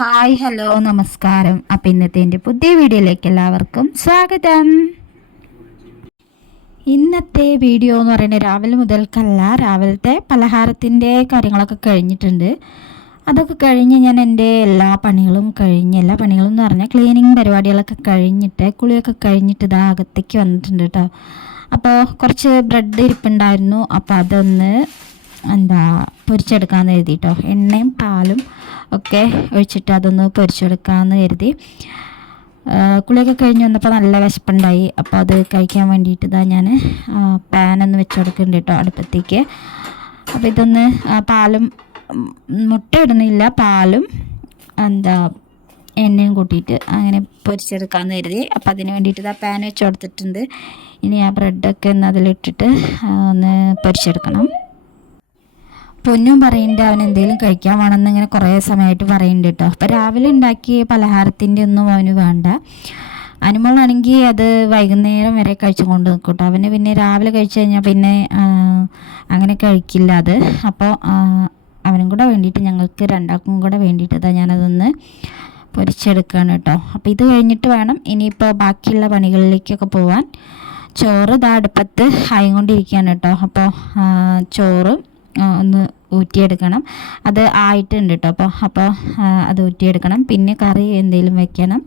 Hi hello നമസ്കാരം. അപ്പം ഇന്നത്തെ എന്റെ പുതിയ വീഡിയോയിലേക്ക് എല്ലാവർക്കും സ്വാഗതം. ഇന്നത്തെ വീഡിയോ എന്ന് പറയുന്നത് രാവിലെ മുതൽക്കല്ല രാവിലത്തെ പലഹാരത്തിന്റെ കാര്യങ്ങളൊക്കെ കഴിഞ്ഞിട്ടുണ്ട്. അതൊക്കെ കഴിഞ്ഞ് ഞാൻ എന്റെ എല്ലാ പണികളും കഴിഞ്ഞ് എല്ലാ പണികളും എന്ന് പറഞ്ഞാൽ ക്ലീനിങ് പരിപാടികളൊക്കെ കഴിഞ്ഞിട്ട് കുളിയൊക്കെ കഴിഞ്ഞിട്ട് ഇതാ അകത്തേക്ക് വന്നിട്ടുണ്ട് കേട്ടോ. അപ്പോൾ കുറച്ച് ബ്രെഡ് ഇരിപ്പുണ്ടായിരുന്നു. അപ്പോൾ അതൊന്ന് എന്താ പൊരിച്ചെടുക്കാമെന്ന് എഴുതിയിട്ടോ എണ്ണയും പാലും ഒക്കെ ഒഴിച്ചിട്ട് അതൊന്ന് പൊരിച്ചെടുക്കാമെന്ന് കരുതി. കുളിയൊക്കെ കഴിഞ്ഞ് വന്നപ്പോൾ നല്ല വിശപ്പുണ്ടായി. അപ്പോൾ അത് കഴിക്കാൻ വേണ്ടിയിട്ട് ഇതാ ഞാൻ പാനൊന്ന് വെച്ച് കൊടുക്കുന്നുണ്ട് കേട്ടോ അടുപ്പത്തേക്ക്. അപ്പോൾ ഇതൊന്ന് പാലും മുട്ട ഇടുന്നില്ല പാലും എന്താ എണ്ണയും കൂട്ടിയിട്ട് അങ്ങനെ പൊരിച്ചെടുക്കാമെന്ന് കരുതി. അപ്പോൾ അതിന് വേണ്ടിയിട്ട് ഇതാ പാൻ വെച്ച് കൊടുത്തിട്ടുണ്ട്. ഇനി ആ ബ്രെഡൊക്കെ ഒന്ന് അതിലിട്ടിട്ട് ഒന്ന് പൊരിച്ചെടുക്കണം. പൊന്നും പറയുന്നുണ്ട് അവൻ എന്തെങ്കിലും കഴിക്കാൻ വേണമെന്ന് ഇങ്ങനെ കുറേ സമയമായിട്ട് പറയുന്നുണ്ട് കേട്ടോ. അപ്പോൾ രാവിലെ ഉണ്ടാക്കിയ പലഹാരത്തിന്റെ ഒന്നും അവന് വേണ്ട. അനുമോളാണെങ്കിൽ അത് വൈകുന്നേരം വരെ കഴിച്ചുകൊണ്ട് നിൽക്കും കേട്ടോ. അവന് പിന്നെ രാവിലെ കഴിച്ചു കഴിഞ്ഞാൽ പിന്നെ അങ്ങനെ കഴിക്കില്ല അത്. അപ്പോൾ അവനും കൂടെ വേണ്ടിയിട്ട് ഞങ്ങൾക്ക് രണ്ടാൾക്കും കൂടെ വേണ്ടിയിട്ട് ഇതാ ഞാനതൊന്ന് പൊരിച്ചെടുക്കുകയാണ് കേട്ടോ. അപ്പോൾ ഇത് കഴിഞ്ഞിട്ട് വേണം ഇനിയിപ്പോൾ ബാക്കിയുള്ള പണികളിലേക്കൊക്കെ പോവാൻ. ചോറ് ഇതാ അടുപ്പത്ത് ആയിക്കൊണ്ടിരിക്കുകയാണ് കേട്ടോ. അപ്പോൾ ചോറ് ഒന്ന് ഊറ്റിയെടുക്കണം. അത് ആയിട്ടുണ്ട് കേട്ടോ അപ്പോൾ അപ്പോൾ അത് ഊറ്റിയെടുക്കണം. പിന്നെ കറി എന്തെങ്കിലും വെക്കണം.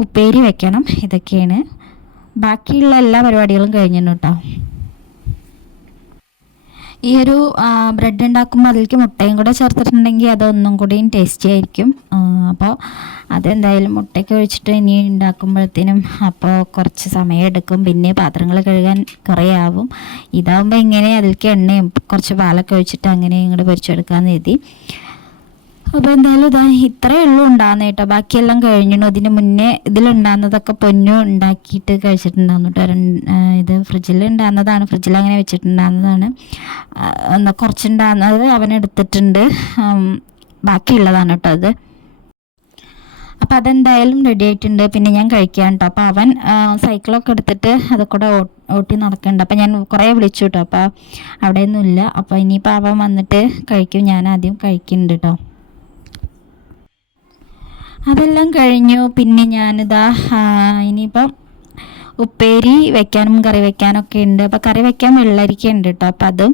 ഉപ്പേരി വെക്കണം. ഇതൊക്കെയാണ്. ബാക്കിയുള്ള എല്ലാ പരിപാടികളും കഴിഞ്ഞിട്ടുണ്ട് കേട്ടോ ഈ ഒരു ബ്രെഡ് ഉണ്ടാക്കുമ്പോൾ അതിലേക്ക് മുട്ടയും കൂടെ ചേർത്തിട്ടുണ്ടെങ്കിൽ അതൊന്നും കൂടിയും ടേസ്റ്റി ആയിരിക്കും. അപ്പോൾ അതെന്തായാലും മുട്ടയ്ക്ക് ഒഴിച്ചിട്ട് ഇനി ഉണ്ടാക്കുമ്പോഴത്തേനും അപ്പോൾ കുറച്ച് സമയം എടുക്കും. പിന്നെ പാത്രങ്ങൾ കഴുകാൻ കുറേ ആവും ഇതാവുമ്പോൾ ഇങ്ങനെ അതിലേക്ക് എണ്ണയും കുറച്ച് പാലൊക്കെ ഒഴിച്ചിട്ട് അങ്ങനെ ഇങ്ങോട്ട് പൊരിച്ചെടുക്കാമെന്ന് കരുതി. അപ്പോൾ എന്തായാലും ഇതാ ഇത്രയേ ഉള്ളൂ ഉണ്ടാകുന്ന കേട്ടോ. ബാക്കിയെല്ലാം കഴിഞ്ഞു അതിന് മുന്നേ ഇതിലുണ്ടാകുന്നതൊക്കെ പൊന്നു ഉണ്ടാക്കിയിട്ട് കഴിച്ചിട്ടുണ്ടാകുന്നു കേട്ടോ. ഇത് ഫ്രിഡ്ജിൽ ഉണ്ടാകുന്നതാണ് ഫ്രിഡ്ജിൽ അങ്ങനെ വെച്ചിട്ടുണ്ടാകുന്നതാണ് ഒന്ന് കുറച്ചുണ്ടാകുന്നത് അവൻ എടുത്തിട്ടുണ്ട്. ഉം, ബാക്കിയുള്ളതാണ് കേട്ടോ അത്. അപ്പോൾ അതെന്തായാലും റെഡി ആയിട്ടുണ്ട്. പിന്നെ ഞാൻ കഴിക്കാൻ കേട്ടോ. അപ്പോൾ അവൻ സൈക്കിളൊക്കെ എടുത്തിട്ട് അത് കൂടെ ഓ- ഓട്ടി നടക്കുന്നുണ്ട് അപ്പോൾ ഞാൻ കുറേ വിളിച്ചു കേട്ടോ. അപ്പോൾ അവിടെയൊന്നും ഇല്ല അപ്പോൾ ഇനിയിപ്പോൾ അവൻ വന്നിട്ട് കഴിക്കും. ഞാൻ ആദ്യം കഴിക്കുന്നുണ്ട് കേട്ടോ. അതെല്ലാം കഴിഞ്ഞു. പിന്നെ ഞാനിതാ ഇനിയിപ്പം ഉപ്പേരി വെക്കാനും കറി വെക്കാനൊക്കെ ഉണ്ട്. അപ്പോൾ കറി വെക്കാൻ വെള്ളരിക്ക ഉണ്ട് കേട്ടോ അപ്പോൾ അതും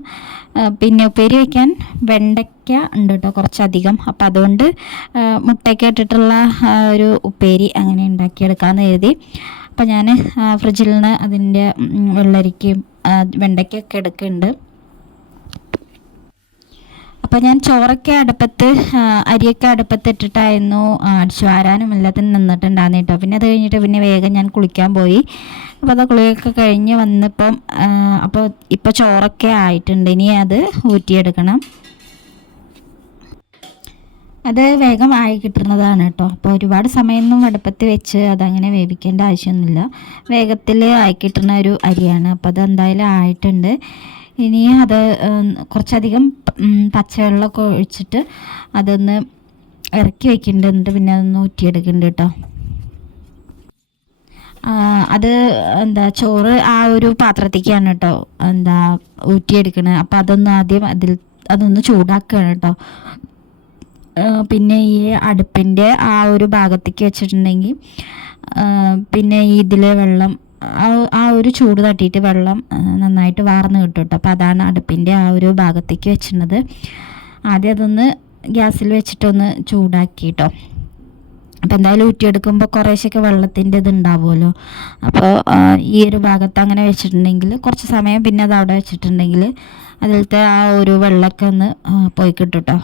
പിന്നെ ഉപ്പേരി വെക്കാൻ വെണ്ടയ്ക്ക ഉണ്ട് കേട്ടോ കുറച്ചധികം. അപ്പോൾ അതുകൊണ്ട് മുട്ടയ്ക്ക ഇട്ടിട്ടുള്ള ഒരു ഉപ്പേരി അങ്ങനെ ഉണ്ടാക്കിയെടുക്കാമെന്ന് കരുതി. അപ്പോൾ ഞാൻ ഫ്രിഡ്ജിൽ നിന്ന് അതിന്റെ വെള്ളരിക്കയും വെണ്ടയ്ക്കൊക്കെ എടുക്കുന്നുണ്ട്. അപ്പോൾ ഞാൻ ചോറൊക്കെ അടുപ്പത്ത് അരിയൊക്കെ അടുപ്പത്ത് ഇട്ടിട്ടായിരുന്നു ആ, അടിച്ചു വാരാനും എല്ലാത്തിനും നിന്നിട്ടുണ്ടായിരുന്നു കേട്ടോ. പിന്നെ അത് കഴിഞ്ഞിട്ട് പിന്നെ വേഗം ഞാൻ കുളിക്കാൻ പോയി. അപ്പോൾ അത് കുളിയൊക്കെ കഴിഞ്ഞ് വന്നപ്പം അപ്പോൾ ഇപ്പോൾ ചോറൊക്കെ ആയിട്ടുണ്ട്. ഇനി അത് ഊറ്റിയെടുക്കണം. അത് വേഗം ആയി കിട്ടുന്നതാണ് കേട്ടോ. അപ്പോൾ ഒരുപാട് സമയമൊന്നും അടുപ്പത്ത് വെച്ച് അതങ്ങനെ വേവിക്കേണ്ട ആവശ്യമൊന്നുമില്ല. വേഗത്തിൽ ആയി കിട്ടുന്ന ഒരു അരിയാണ്. അപ്പോൾ അത് എന്തായാലും ആയിട്ടുണ്ട്. ഇനി അത് കുറച്ചധികം പച്ചവെള്ളമൊക്കെ ഒഴിച്ചിട്ട് അതൊന്ന് ഇറക്കി വെക്കുന്നുണ്ട് എന്നിട്ട് പിന്നെ അതൊന്ന് ഊറ്റിയെടുക്കുന്നുണ്ട് കേട്ടോ. അത് എന്താ ചോറ് ആ ഒരു പാത്രത്തേക്കാണ് കേട്ടോ എന്താ ഊറ്റിയെടുക്കണത് അപ്പം അതൊന്ന് ആദ്യം അതിൽ അതൊന്ന് ചൂടാക്കുകയാണ് കേട്ടോ. പിന്നെ ഈ അടുപ്പിന്റെ ആ ഒരു ഭാഗത്തേക്ക് വെച്ചിട്ടുണ്ടെങ്കിൽ പിന്നെ ഇതിലെ വെള്ളം ആ ഒരു ചൂട് തട്ടിയിട്ട് വെള്ളം നന്നായിട്ട് വാർന്ന് കിട്ടും കേട്ടോ. അപ്പോൾ അതാണ് അടുപ്പിന്റെ ആ ഒരു ഭാഗത്തേക്ക് വെച്ചിരുന്നത്. ആദ്യം അതൊന്ന് ഗ്യാസിൽ വെച്ചിട്ടൊന്ന് ചൂടാക്കി കേട്ടോ. അപ്പോൾ എന്തായാലും ഊറ്റിയെടുക്കുമ്പോൾ കുറേശ്ശൊക്കെ വെള്ളത്തിന്റെ ഇത് ഉണ്ടാവുമല്ലോ. അപ്പോൾ ഈ ഒരു ഭാഗത്ത് അങ്ങനെ വെച്ചിട്ടുണ്ടെങ്കിൽ കുറച്ച് സമയം പിന്നെ അത് അവിടെ വെച്ചിട്ടുണ്ടെങ്കിൽ അതിലത്തെ ആ ഒരു വെള്ളമൊക്കെ ഒന്ന് പോയി കിട്ടും കേട്ടോ.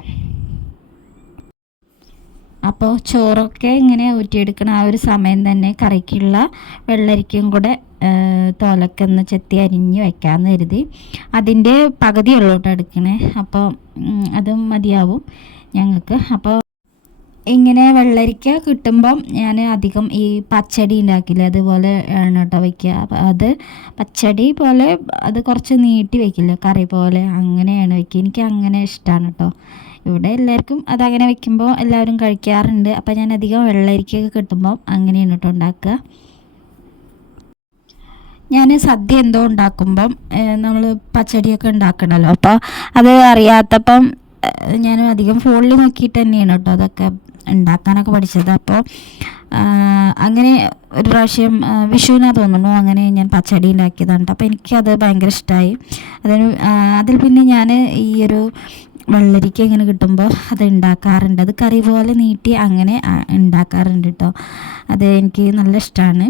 അപ്പോൾ ചോറൊക്കെ ഇങ്ങനെ ഊറ്റിയെടുക്കണ ആ ഒരു സമയം തന്നെ കറിക്കുള്ള വെള്ളരിക്കയും കൂടെ ആ, തോലൊക്കെ ഒന്ന് ചെത്തി അരിഞ്ഞ് വെക്കാമെന്ന് കരുതി. അതിന്റെ പകുതി ഉള്ളോട്ട് എടുക്കണേ. അപ്പോൾ അതും മതിയാവും ഞങ്ങൾക്ക്. അപ്പോൾ ഇങ്ങനെ വെള്ളരിക്ക കിട്ടുമ്പം ഞാൻ അധികം ഈ പച്ചടി ഉണ്ടാക്കില്ല. അതുപോലെ ആണ് കേട്ടോ വയ്ക്കുക അപ്പം അത് പച്ചടി പോലെ അത് കുറച്ച് നീട്ടി വയ്ക്കില്ല കറി പോലെ അങ്ങനെയാണ് വയ്ക്കുക എനിക്ക് അങ്ങനെ ഇഷ്ടമാണ് കേട്ടോ. ഇവിടെ എല്ലാവർക്കും അതങ്ങനെ വെക്കുമ്പോൾ എല്ലാവരും കഴിക്കാറുണ്ട്. അപ്പം ഞാൻ അധികം വെള്ളരിക്കൊക്കെ കിട്ടുമ്പോൾ അങ്ങനെയാണ് കേട്ടോ ഉണ്ടാക്കുക. ഞാൻ സദ്യ എന്തോ ഉണ്ടാക്കുമ്പം നമ്മൾ പച്ചടിയൊക്കെ ഉണ്ടാക്കണമല്ലോ. അപ്പോൾ അത് അറിയാത്തപ്പം ഞാൻ അധികം ഫോണിൽ നോക്കിയിട്ട് തന്നെയാണ് കേട്ടോ അതൊക്കെ ഉണ്ടാക്കാനൊക്കെ പഠിച്ചത്. അപ്പോൾ അങ്ങനെ ഒരു പ്രാവശ്യം വിഷുവിനാ തോന്നുന്നു. അങ്ങനെ ഞാൻ പച്ചടി ഉണ്ടാക്കിയതാണ്. അപ്പോൾ എനിക്കത് ഭയങ്കര ഇഷ്ടമായി അതിന് അതിൽ പിന്നെ ഞാൻ ഈ ഒരു വെള്ളരിക്ക ഇങ്ങനെ കിട്ടുമ്പോൾ അത് ഉണ്ടാക്കാറുണ്ട്. അത് കറി പോലെ നീട്ടി അങ്ങനെ ഉണ്ടാക്കാറുണ്ട് കേട്ടോ അത് എനിക്ക് നല്ല ഇഷ്ടമാണ്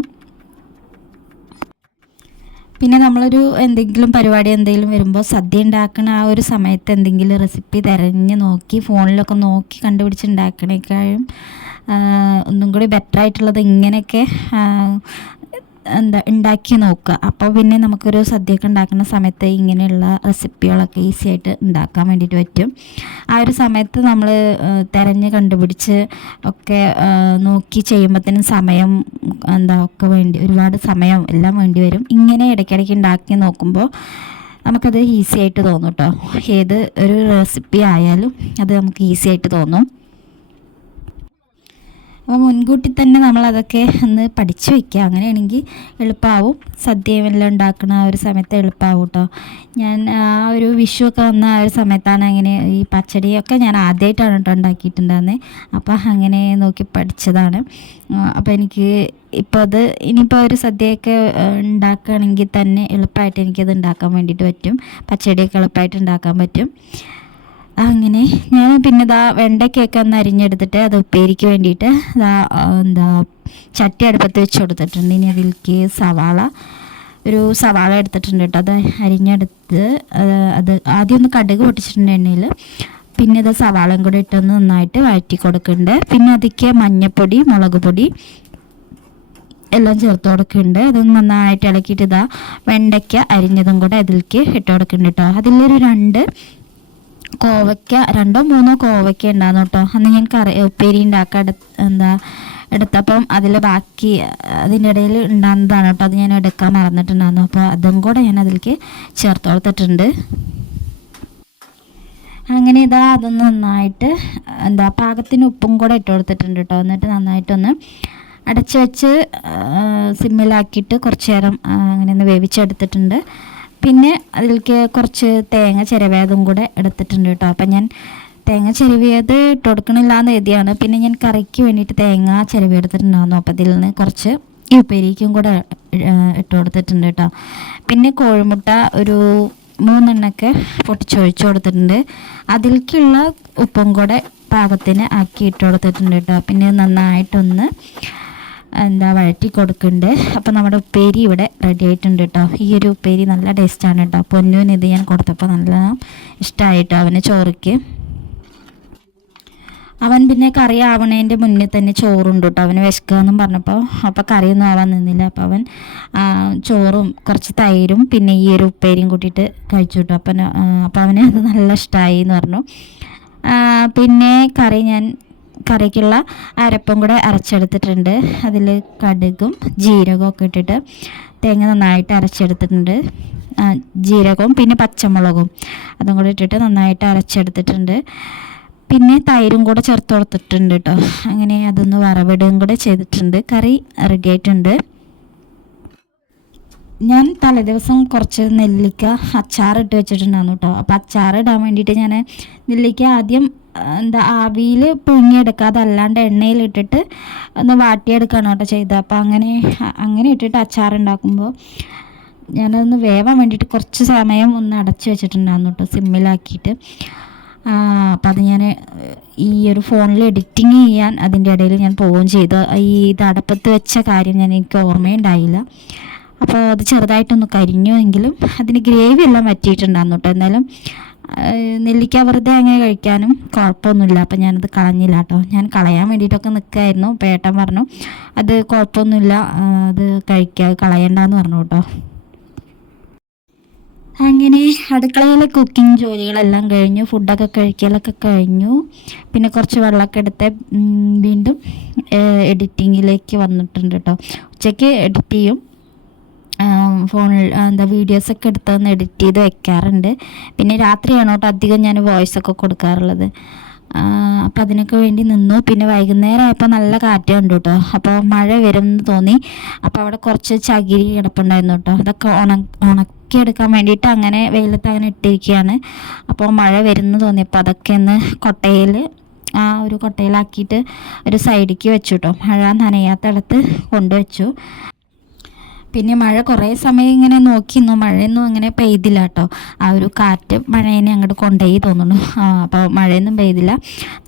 പിന്നെ നമ്മളൊരു എന്തെങ്കിലും പരിപാടി എന്തെങ്കിലും വരുമ്പോൾ സദ്യ ഉണ്ടാക്കുന്ന ആ ഒരു സമയത്ത് എന്തെങ്കിലും റെസിപ്പി തിരഞ്ഞ് നോക്കി ഫോണിലൊക്കെ നോക്കി കണ്ടുപിടിച്ച് ഉണ്ടാക്കണേക്കാളും ഒന്നും കൂടി ബെറ്റർ ആയിട്ടുള്ളത് ഇങ്ങനെയൊക്കെ എന്താ ഉണ്ടാക്കി നോക്കുക. അപ്പോൾ പിന്നെ നമുക്കൊരു സദ്യയൊക്കെ ഉണ്ടാക്കുന്ന സമയത്ത് ഇങ്ങനെയുള്ള റെസിപ്പികളൊക്കെ ഈസി ആയിട്ട് ഉണ്ടാക്കാൻ വേണ്ടിയിട്ട് പറ്റും. ആ ഒരു സമയത്ത് നമ്മൾ തിരഞ്ഞ് കണ്ടുപിടിച്ച് ഒക്കെ നോക്കി ചെയ്യുമ്പോഴത്തേനും സമയം എന്താ ഒക്കെ വേണ്ടി ഒരുപാട് സമയം എല്ലാം വേണ്ടി വരും. ഇങ്ങനെ ഇടയ്ക്കിടയ്ക്ക് ഉണ്ടാക്കി നോക്കുമ്പോൾ നമുക്കത് ഈസി ആയിട്ട് തോന്നും കേട്ടോ ഏത് ഒരു റെസിപ്പി ആയാലും അത് നമുക്ക് ഈസി ആയിട്ട് തോന്നും. അപ്പോൾ മുൻകൂട്ടി തന്നെ നമ്മൾ അതൊക്കെ ഒന്ന് പഠിച്ചു വെക്കുക. അങ്ങനെയാണെങ്കിൽ എളുപ്പമാവും സദ്യ എല്ലാം ഉണ്ടാക്കുന്ന ആ ഒരു സമയത്ത് എളുപ്പമാവും കേട്ടോ ഞാൻ ആ ഒരു വിഷു ഒക്കെ വന്ന ആ ഒരു സമയത്താണ് അങ്ങനെ ഈ പച്ചടിയൊക്കെ ഞാൻ ആദ്യമായിട്ടാണ് കേട്ടോ ഉണ്ടാക്കിയിട്ടുണ്ടായിരുന്നത് അപ്പോൾ അങ്ങനെ നോക്കി പഠിച്ചതാണ്. അപ്പോൾ എനിക്ക് ഇപ്പോൾ അത് ഇനിയിപ്പോൾ ഒരു സദ്യയൊക്കെ ഉണ്ടാക്കുകയാണെങ്കിൽ തന്നെ എളുപ്പമായിട്ട് എനിക്കത് ഉണ്ടാക്കാൻ വേണ്ടിയിട്ട് പറ്റും. പച്ചടിയൊക്കെ എളുപ്പമായിട്ട് ഉണ്ടാക്കാൻ പറ്റും. അങ്ങനെ ഞാൻ പിന്നെ ഇതാ വെണ്ടയ്ക്കൊക്കെ ഒന്ന് അരിഞ്ഞെടുത്തിട്ട് അത് ഉപ്പേരിക്ക് വേണ്ടിയിട്ട് ഇതാ എന്താ ചട്ടി അടുപ്പത്ത് വെച്ച് കൊടുത്തിട്ടുണ്ട്. ഇനി അതിലേക്ക് സവാള ഒരു സവാള എടുത്തിട്ടുണ്ട് കേട്ടോ. അത് അരിഞ്ഞെടുത്ത് അത് അത് ആദ്യം ഒന്ന് കടുക് പൊട്ടിച്ചിട്ടുണ്ട് എണ്ണയിൽ. പിന്നെ ഇത് സവാളയും കൂടെ ഇട്ടൊന്ന് നന്നായിട്ട് വഴറ്റി കൊടുക്കുന്നുണ്ട്. പിന്നെ അതിക്ക് മഞ്ഞൾപ്പൊടി മുളക് പൊടി എല്ലാം ചേർത്ത് കൊടുക്കുന്നുണ്ട്. അത് നന്നായിട്ട് ഇളക്കിയിട്ട് ഇതാ വെണ്ടയ്ക്ക അരിഞ്ഞതും കൂടെ അതിലേക്ക് ഇട്ട് കൊടുക്കുന്നുണ്ട് കേട്ടോ. അതിലൊരു രണ്ട് കോവയ്ക്ക രണ്ടോ മൂന്നോ കോവയ്ക്ക ഉണ്ടായിരുന്നു കേട്ടോ. അന്ന് ഞാൻ കറി ഉപ്പേരി ഉണ്ടാക്കാൻ എന്താ എടുത്തപ്പം അതിൽ ബാക്കി അതിന്റെ ഇടയിൽ ഉണ്ടാകുന്നതാണ് കേട്ടോ. അത് ഞാൻ എടുക്കാൻ മറന്നിട്ടുണ്ടായിരുന്നു. അപ്പോൾ അതും കൂടെ ഞാൻ അതിലേക്ക് ചേർത്ത് കൊടുത്തിട്ടുണ്ട് അങ്ങനെ ഇതാ അതൊന്ന് നന്നായിട്ട് എന്താ പാകത്തിന് ഉപ്പും കൂടെ ഇട്ട് കൊടുത്തിട്ടുണ്ട് കേട്ടോ. എന്നിട്ട് നന്നായിട്ടൊന്ന് അടച്ചു വെച്ച് സിമ്മിലാക്കിയിട്ട് കുറച്ച് നേരം അങ്ങനെ ഒന്ന് വേവിച്ചെടുത്തിട്ടുണ്ട്. പിന്നെ അതിലേക്ക് കുറച്ച് തേങ്ങ ചിരവേതും കൂടെ എടുത്തിട്ടുണ്ട് കേട്ടോ. അപ്പം ഞാൻ തേങ്ങ ചിരവിയത് ഇട്ട് കൊടുക്കണില്ല എന്ന് എഴുതിയാണ് പിന്നെ ഞാൻ കറിക്ക് വേണ്ടിയിട്ട് തേങ്ങ ചിരവി എടുത്തിട്ടുണ്ടായിരുന്നു അപ്പോൾ അതിൽ നിന്ന് കുറച്ച് ഈ ഉപ്പേരിക്കും കൂടെ ഇട്ട് കൊടുത്തിട്ടുണ്ട് കേട്ടോ. പിന്നെ കോഴിമുട്ട ഒരു മൂന്നെണ്ണൊക്കെ പൊട്ടിച്ചൊഴിച്ച് കൊടുത്തിട്ടുണ്ട്. അതിലേക്കുള്ള ഉപ്പും കൂടെ പാകത്തിന് ആക്കി ഇട്ട് കൊടുത്തിട്ടുണ്ട് കേട്ടോ. പിന്നെ നന്നായിട്ടൊന്ന് എന്താ വഴറ്റി കൊടുക്കുന്നുണ്ട് അപ്പോൾ നമ്മുടെ ഉപ്പേരി ഇവിടെ റെഡി ആയിട്ടുണ്ട് കേട്ടോ ഈ ഒരു ഉപ്പേരി നല്ല ടേസ്റ്റാണ് കേട്ടോ പൊന്നുവിന് ഇത് ഞാൻ കൊടുത്തപ്പോൾ നല്ല ഇഷ്ടമായിട്ടോ അവന് ചോറിക്ക്. അവൻ പിന്നെ കറി ആവണേന്റെ മുന്നേ തന്നെ ചോറുണ്ട് കേട്ടോ അവന് വിശക്കുകയെന്നും പറഞ്ഞപ്പോൾ അപ്പോൾ കറിയൊന്നും ആവാൻ നിന്നില്ല. അപ്പോൾ അവൻ ചോറും കുറച്ച് തൈരും പിന്നെ ഈ ഒരു ഉപ്പേരിയും കൂട്ടിയിട്ട് കഴിച്ചു കേട്ടോ അപ്പം അപ്പോൾ അവന് അത് നല്ല ഇഷ്ടമായി എന്ന് പറഞ്ഞു. പിന്നെ കറി ഞാൻ കറിക്കുള്ള അരപ്പും കൂടെ അരച്ചെടുത്തിട്ടുണ്ട്. അതിൽ കടുകും ജീരകവും ഒക്കെ ഇട്ടിട്ട് തേങ്ങ നന്നായിട്ട് അരച്ചെടുത്തിട്ടുണ്ട്. ജീരകവും പിന്നെ പച്ചമുളകും അതും കൂടെ ഇട്ടിട്ട് നന്നായിട്ട് അരച്ചെടുത്തിട്ടുണ്ട്. പിന്നെ തൈരും കൂടെ ചേർത്ത് കൊടുത്തിട്ടുണ്ട് കേട്ടോ. അങ്ങനെ അതൊന്ന് വറവിടുകയും കൂടെ ചെയ്തിട്ടുണ്ട്. കറി റെഡി ഞാൻ തലേദിവസം കുറച്ച് നെല്ലിക്ക അച്ചാർ ഇട്ട് വെച്ചിട്ടുണ്ടായിരുന്നു കേട്ടോ അപ്പോൾ അച്ചാർ ഇടാൻ വേണ്ടിയിട്ട് ഞാൻ നെല്ലിക്ക ആദ്യം എന്താ ആവിയിൽ പുഴുങ്ങിയെടുക്കാതെ അല്ലാണ്ട് എണ്ണയിലിട്ടിട്ട് ഒന്ന് വാട്ടിയെടുക്കുകയാണ് കേട്ടോ ചെയ്തത്. അപ്പോൾ അങ്ങനെ അങ്ങനെ ഇട്ടിട്ട് അച്ചാർ ഉണ്ടാക്കുമ്പോൾ ഞാനതൊന്ന് വേവാൻ വേണ്ടിയിട്ട് കുറച്ച് സമയം ഒന്ന് അടച്ചു വെച്ചിട്ടുണ്ടായിരുന്നു കേട്ടോ സിമ്മിലാക്കിയിട്ട്. അപ്പം അത് ഞാൻ ഈ ഒരു ഫോണിൽ എഡിറ്റിങ് ചെയ്യാൻ അതിന്റെ ഇടയിൽ ഞാൻ പോവുകയും ചെയ്തു. ഈ ഇത് അടപ്പത്ത് വെച്ച കാര്യം ഞാൻ എനിക്ക് ഓർമ്മയുണ്ടായില്ല. അപ്പോൾ അത് ചെറുതായിട്ടൊന്ന് കരിഞ്ഞു എങ്കിലും അതിന് ഗ്രേവി എല്ലാം വറ്റിയിട്ടുണ്ടായിരുന്നു കേട്ടോ എന്നാലും നെല്ലിക്ക വെറുതെ അങ്ങനെ കഴിക്കാനും കുഴപ്പമൊന്നുമില്ല. അപ്പം ഞാനത് കളഞ്ഞില്ല കേട്ടോ ഞാൻ കളയാൻ വേണ്ടിയിട്ടൊക്കെ നിൽക്കായിരുന്നു പേട്ടൻ പറഞ്ഞു അത് കുഴപ്പമൊന്നുമില്ല. അത് കഴിക്കുക കളയണ്ടെന്ന് പറഞ്ഞു കേട്ടോ അങ്ങനെ അടുക്കളയിലെ കുക്കിംഗ് ജോലികളെല്ലാം കഴിഞ്ഞു. ഫുഡൊക്കെ കഴിക്കലൊക്കെ കഴിഞ്ഞു. പിന്നെ കുറച്ച് വെള്ളമൊക്കെ എടുത്ത് വീണ്ടും എഡിറ്റിങ്ങിലേക്ക് വന്നിട്ടുണ്ട് കേട്ടോ ഉച്ചയ്ക്ക് എഡിറ്റ് ചെയ്യും. ഫോണിൽ എന്താ വീഡിയോസൊക്കെ എടുത്തൊന്ന് എഡിറ്റ് ചെയ്ത് വെക്കാറുണ്ട്. പിന്നെ രാത്രിയാണ് അധികം ഞാൻ വോയിസ് ഒക്കെ കൊടുക്കാറുള്ളത്. അപ്പോൾ അതിനൊക്കെ വേണ്ടി നിന്നു. പിന്നെ വൈകുന്നേരം ആയപ്പോൾ നല്ല കാറ്റുണ്ട് കേട്ടോ അപ്പോൾ മഴ വരും എന്ന് തോന്നി. അപ്പോൾ അവിടെ കുറച്ച് ചകിരി കിടപ്പുണ്ടായിരുന്നു കേട്ടോ അതൊക്കെ ഉണ ഉണക്കിയെടുക്കാൻ വേണ്ടിയിട്ട് അങ്ങനെ വെയിലത്ത് അങ്ങനെ ഇട്ടിരിക്കുകയാണ് അപ്പോൾ മഴ വരുന്നു തോന്നിയപ്പോൾ അതൊക്കെ ഒന്ന് കൊട്ടയിൽ ആ ഒരു കൊട്ടയിലാക്കിയിട്ട് ഒരു സൈഡിലേക്ക് വെച്ചു കേട്ടോ മഴ നനയാത്തടത്ത് കൊണ്ടുവച്ചു. പിന്നെ മഴ കുറേ സമയം ഇങ്ങനെ നോക്കി നിന്നു മഴയൊന്നും അങ്ങനെ പെയ്തില്ല കേട്ടോ ആ ഒരു കാറ്റ് മഴേനെ അങ്ങോട്ട് കൊണ്ടുപോയി തോന്നുന്നു. അപ്പോൾ മഴയൊന്നും പെയ്തില്ല.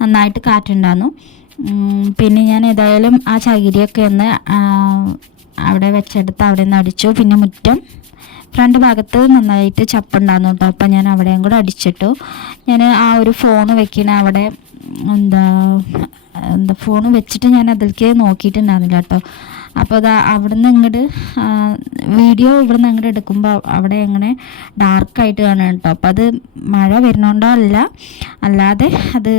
നന്നായിട്ട് കാറ്റുണ്ടായിരുന്നു പിന്നെ ഞാൻ ഏതായാലും ആ ചകിരിയൊക്കെ ഒന്ന് അവിടെ വെച്ചെടുത്ത് അവിടെ നിന്ന് അടിച്ചു. പിന്നെ മുറ്റം രണ്ട് ഭാഗത്ത് നന്നായിട്ട് ചപ്പുണ്ടായിരുന്നു കേട്ടോ അപ്പം ഞാൻ അവിടെയും കൂടെ അടിച്ചിട്ടു. ഞാൻ ആ ഒരു ഫോൺ വെക്കണ. അവിടെ എന്താ എന്താ ഫോൺ വെച്ചിട്ട് ഞാൻ അതിലേക്ക് നോക്കിയിട്ടുണ്ടായിരുന്നില്ല കേട്ടോ അപ്പോൾ അത് അവിടെ നിന്ന് ഇങ്ങോട്ട് വീഡിയോ ഇവിടെ നിന്ന് അങ്ങോട്ട് എടുക്കുമ്പോൾ അവിടെ അങ്ങനെ ഡാർക്കായിട്ട് കാണുക കേട്ടോ അപ്പോൾ അത് മഴ വരുന്നോണ്ടോ അല്ല അല്ലാതെ അത്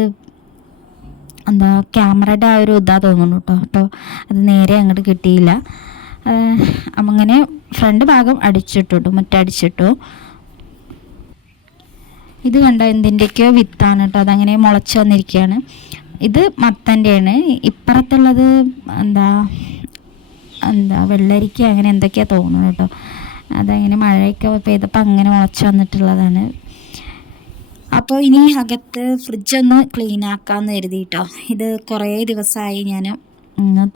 എന്താ ക്യാമറയുടെ ആ ഒരു ഇതാ തോന്നുന്നു കേട്ടോ കേട്ടോ അത് നേരെ അങ്ങോട്ട് കിട്ടിയില്ല. അങ്ങനെ ഫ്രണ്ട് ഭാഗം അടിച്ചിട്ടു മുറ്റടിച്ചിട്ടു. ഇത് കണ്ട എന്തിന്റെയൊക്കെയോ വിത്താണ് കേട്ടോ അതങ്ങനെ മുളച്ച് വന്നിരിക്കുകയാണ് ഇത് മത്തന്റെയാണ് ഇപ്പുറത്തുള്ളത് എന്താ എന്താ വെള്ളരിക്ക അങ്ങനെ എന്തൊക്കെയാ തോന്നുന്നു കേട്ടോ. അതങ്ങനെ മഴയൊക്കെ പെയ്തപ്പോൾ അങ്ങനെ മുളച്ച് വന്നിട്ടുള്ളതാണ്. അപ്പോൾ ഇനി അകത്ത് ഫ്രിഡ്ജൊന്ന് ക്ലീൻ ആക്കാമെന്ന് കരുതി കേട്ടോ ഇത് കുറേ ദിവസമായി ഞാൻ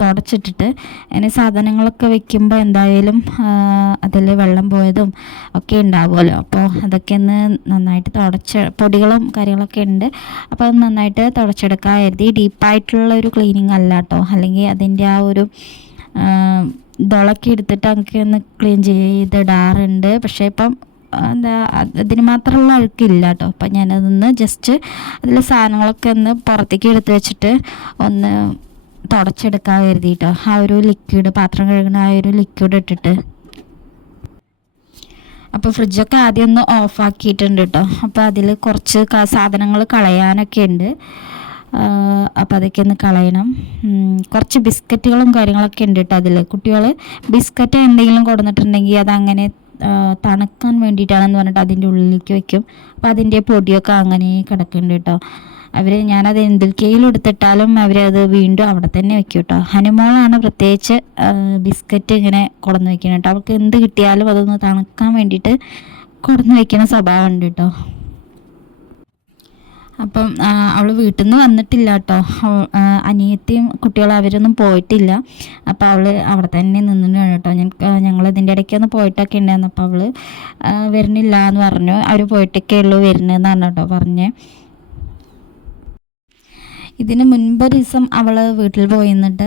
തുടച്ചിട്ടിട്ട്. അതിന് സാധനങ്ങളൊക്കെ വെക്കുമ്പോൾ എന്തായാലും അതിൽ വെള്ളം പോയതും ഒക്കെ ഉണ്ടാവുമല്ലോ. അപ്പോൾ അതൊക്കെ ഒന്ന് നന്നായിട്ട് തുടച്ച് പൊടികളും കാര്യങ്ങളൊക്കെ ഉണ്ട്. അപ്പോൾ അത് നന്നായിട്ട് തുടച്ചെടുക്കാൻ കരുതി. ഡീപ്പായിട്ടുള്ള ഒരു ക്ലീനിങ് അല്ല കേട്ടോ. അല്ലെങ്കിൽ അതിന്റെ ആ ഒരു ഇതൊളക്കി എടുത്തിട്ട് അങ്ങക്ക് ഒന്ന് ക്ലീൻ ചെയ്തിടാറുണ്ട്. പക്ഷേ ഇപ്പം എന്താ അതിന് മാത്രമുള്ള അഴുക്കില്ല കേട്ടോ. അപ്പം ഞാനതൊന്ന് ജസ്റ്റ് അതിൽ സാധനങ്ങളൊക്കെ ഒന്ന് പുറത്തേക്ക് എടുത്ത് വെച്ചിട്ട് ഒന്ന് തുടച്ചെടുക്കാൻ കരുതിയിട്ടോ ആ ഒരു ലിക്വിഡ് പാത്രം കഴുകുന്ന ആ ഒരു ലിക്വിഡ് ഇട്ടിട്ട്. അപ്പോൾ ഫ്രിഡ്ജൊക്കെ ആദ്യം ഒന്ന് ഓഫ് ആക്കിയിട്ടുണ്ട് കേട്ടോ. അപ്പോൾ അതിൽ കുറച്ച് സാധനങ്ങൾ കളയാനൊക്കെ ഉണ്ട്. അപ്പോൾ അതൊക്കെ ഒന്ന് കളയണം. കുറച്ച് ബിസ്ക്കറ്റുകളും കാര്യങ്ങളൊക്കെ ഉണ്ട് കേട്ടോ അതിൽ കുട്ടികൾ ബിസ്ക്കറ്റ് എന്തെങ്കിലും കൊടുത്തിട്ടുണ്ടെങ്കിൽ അതങ്ങനെ തണുക്കാൻ വേണ്ടിയിട്ടാണെന്ന് പറഞ്ഞിട്ട് അതിന്റെ ഉള്ളിലേക്ക് വെക്കും. അപ്പോൾ അതിന്റെ പൊടിയൊക്കെ അങ്ങനെ കിടക്കുന്നുണ്ട് കേട്ടോ. അവർ ഞാനത് എന്തിൽ കയ്യിലെടുത്തിട്ടാലും അവരത് വീണ്ടും അവിടെ തന്നെ വെക്കും കേട്ടോ. ഹനുമോളാണ് പ്രത്യേകിച്ച് ബിസ്ക്കറ്റ് ഇങ്ങനെ കൊടുന്ന് വെക്കുന്നത് കേട്ടോ. അവൾക്ക് എന്ത് കിട്ടിയാലും അതൊന്ന് തണുക്കാൻ വേണ്ടിയിട്ട് കൊടുന്ന് വെക്കുന്ന സ്വഭാവമുണ്ട് കേട്ടോ. അപ്പം അവൾ വീട്ടിൽ നിന്ന് വന്നിട്ടില്ല കേട്ടോ അനിയത്തിയും കുട്ടികളും അവരൊന്നും പോയിട്ടില്ല. അപ്പോൾ അവൾ അവിടെ തന്നെ നിന്നിട്ടാണ് കേട്ടോ. ഞാൻ ഞങ്ങൾ ഇതിന്റെ ഇടയ്ക്കൊന്ന് പോയിട്ടൊക്കെ ഉണ്ടായിരുന്നു. അപ്പോൾ അവൾ വരുന്നില്ല എന്ന് പറഞ്ഞു. അവർ പോയിട്ടൊക്കെ ഉള്ളൂ പറഞ്ഞു കേട്ടോ പറഞ്ഞേ. ഇതിന് മുൻപ് ദിവസം അവൾ വീട്ടിൽ പോയി നിന്നിട്ട്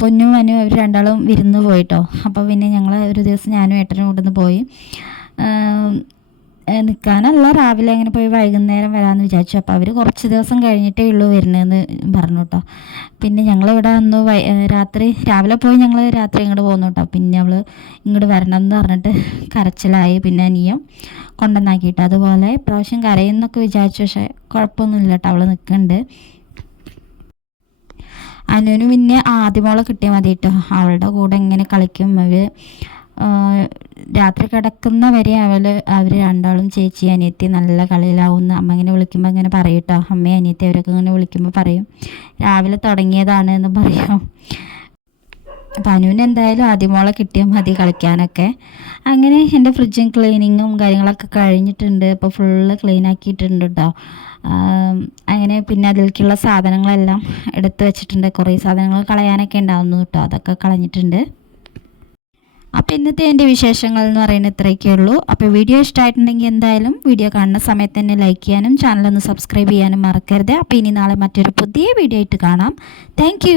പൊന്നും മനും അവർ രണ്ടാളും വിരുന്ന് പോയിട്ടോ. അപ്പോൾ പിന്നെ ഞങ്ങൾ ഒരു ദിവസം ഞാനും ഏട്ടനും കൊണ്ടുവന്ന് പോയി. നിൽക്കാനല്ല രാവിലെ അങ്ങനെ പോയി വൈകുന്നേരം വരാമെന്ന് വിചാരിച്ചു. അപ്പോൾ അവർ കുറച്ച് ദിവസം കഴിഞ്ഞിട്ടേ ഉള്ളൂ വരുന്നതെന്ന് പറഞ്ഞു കേട്ടോ പിന്നെ ഞങ്ങളിവിടെ വന്നു രാത്രി രാവിലെ പോയി ഞങ്ങൾ രാത്രി ഇങ്ങോട്ട് പോകുന്നു കേട്ടോ പിന്നെ അവൾ ഇങ്ങോട്ട് വരണം എന്ന് പറഞ്ഞിട്ട് കരച്ചിലായി. പിന്നെ അനിയം കൊണ്ടുവന്നാക്കിയിട്ട് അതുപോലെ പ്രാവശ്യം കരയുന്നൊക്കെ വിചാരിച്ചു. പക്ഷേ കുഴപ്പമൊന്നുമില്ല കേട്ടോ അവൾ നിൽക്കുന്നുണ്ട് അനുവിന് പിന്നെ ആദ്യമോളെ കിട്ടിയാൽ മതി കേട്ടോ അവളുടെ കൂടെ എങ്ങനെ കളിക്കും? അവർ രാത്രി കിടക്കുന്ന വരെ അവൾ അവർ രണ്ടാളും ചേച്ചി അനിയത്തി നല്ല കളിയിലാവുന്ന അമ്മ ഇങ്ങനെ വിളിക്കുമ്പോൾ ഇങ്ങനെ പറയും കേട്ടോ അമ്മയും അനിയത്തി അവരൊക്കെ ഇങ്ങനെ വിളിക്കുമ്പോൾ പറയും രാവിലെ തുടങ്ങിയതാണ് എന്ന് പറയും. അപ്പം അനുവിന് എന്തായാലും ആദ്യമോളെ കിട്ടിയാൽ മതി കളിക്കാനൊക്കെ. അങ്ങനെ എന്റെ ഫ്രിഡ്ജും ക്ലീനിങ്ങും കാര്യങ്ങളൊക്കെ കഴിഞ്ഞിട്ടുണ്ട്. ഇപ്പോൾ ഫുള്ള് ക്ലീൻ ആക്കിയിട്ടുണ്ട് കേട്ടോ അങ്ങനെ പിന്നെ അതിലേക്കുള്ള സാധനങ്ങളെല്ലാം എടുത്ത് വെച്ചിട്ടുണ്ട്. കുറേ സാധനങ്ങൾ കളയാനൊക്കെ ഉണ്ടാവുന്നു കേട്ടോ അതൊക്കെ കളഞ്ഞിട്ടുണ്ട്. അപ്പോൾ ഇന്നത്തെ എന്റെ വിശേഷങ്ങൾ എന്ന് പറയുന്നത് ഇത്രയൊക്കെ ഉള്ളൂ. അപ്പോൾ വീഡിയോ ഇഷ്ടമായിട്ടുണ്ടെങ്കിൽ എന്തായാലും വീഡിയോ കാണുന്ന സമയത്ത് തന്നെ ലൈക്ക് ചെയ്യാനും ചാനലൊന്ന് സബ്സ്ക്രൈബ് ചെയ്യാനും മറക്കരുത്. അപ്പോൾ ഇനി നാളെ മറ്റൊരു പുതിയ വീഡിയോ ആയിട്ട് കാണാം. താങ്ക്